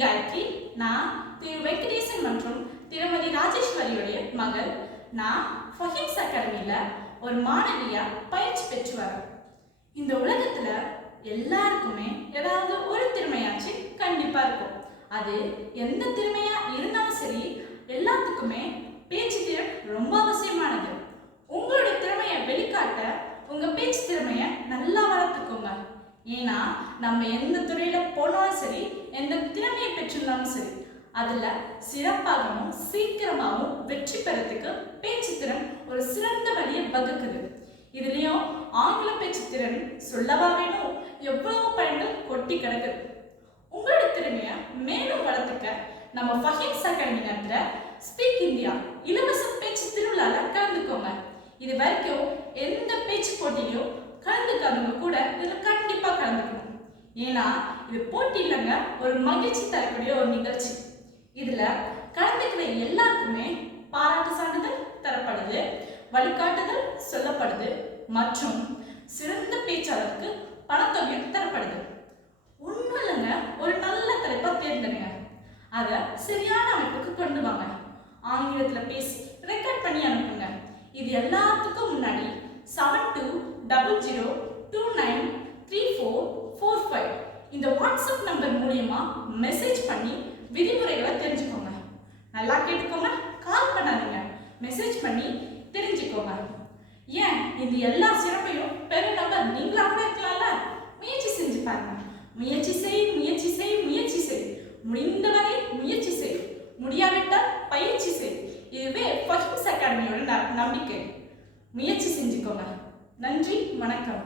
காயத்ரி. நான் திரு வெங்கடேசன் மற்றும் திருமதி ராஜேஸ்வரியுடைய மகள். நான் ஃபஹீம்ஸ் அகாடமியில ஒரு மாணவியா பயிற்சி பெற்று வரேன். இந்த உலகத்துல எல்லாருக்குமே ஏதாவது ஒரு திறமையாச்சு கண்டிப்பா இருக்கும். அது எந்த திறமையா இருந்தாலும் சரி, எல்லாத்துக்குமே பேச்சு திறன் ரொம்ப அவசியமானது. உங்களுடைய திறமையை வெளிக்காட்ட உங்க பேச்சு திறமையை நல்லா வளர்த்துக்கோங்க. ஏன்னா நம்ம எந்த துறையில போனாலும் சரி, எந்த திறமையை பெற்றிருந்தாலும் சரி, அதுல சிறப்பாகவும் சீக்கிரமாகவும் வெற்றி பெறத்துக்கு பேச்சு திறன் ஒரு சிறந்த வழியை வகுக்குது. இதுலயும் ஆங்கில பேச்சு திறன் சொல்லவா வேணும், எவ்வளவு பயன்கள் கொட்டி கிடக்குது. உங்களோட திறமைய மேலும் வளர்த்துக்க நம்ம ஃபஹீம்ஸ் அகாடமி நடத்துற ஸ்பீக் இந்தியா இலவச பேச்சு திருவிழால கலந்துக்கோங்க. இது வரைக்கும் எந்த பேச்சு போட்டியிலும் கலந்துக்காதவங்க கூட இதுல கண்டிப்பா கலந்துக்கணும். ஏன்னா இது போட்டி இல்லைங்க, ஒரு மகிழ்ச்சி தரக்கூடிய ஒரு நிகழ்ச்சி. இதுல கலந்துக்கிற எல்லாருக்குமே பாராட்டு சான்றிதழ் தரப்படுது, வழிகாட்டுதல் சொல்லப்படுது மற்றும் சிறந்த பேச்சாளருக்கு பணத்தொகையும் தரப்படுது. ஒன்றும் இல்லைங்க, ஒரு நல்ல தலைப்பா தேர்ந்தெடுங்க, அதை சரியான அமைப்புக்கு கொண்டு வாங்க. ஆங்கிலத்துல பேசி ரெக்கார்ட் பண்ணி அனுப்புங்க. இது எல்லாத்துக்கும் முன்னாடி 7200293445 இந்த வாட்ஸ்அப் நம்பர் மூலியமா மெசேஜ் பண்ணி விதிமுறைகளை தெரிஞ்சுக்கோங்க. நல்லா கேட்டுக்கோங்க, கால் பண்ணாதீங்க, மெசேஜ் பண்ணி தெரிஞ்சுக்கோங்க. ஏன் இந்த எல்லா சிறப்பையும் பெரு நபர் நீங்களா கூட இருக்கலாம்ல. முயற்சி செஞ்சு பாருங்க. முயற்சி செய், முயற்சி செய், முயற்சி செய். முடிந்தவரை முயற்சி செய், முடியாவிட்டால் பயிற்சி செய். இதுவே ஃபஹீம்ஸ் அகாடமியோட நம்பிக்கை. முயற்சி செஞ்சுக்கோங்க. நன்றி, வணக்கம்.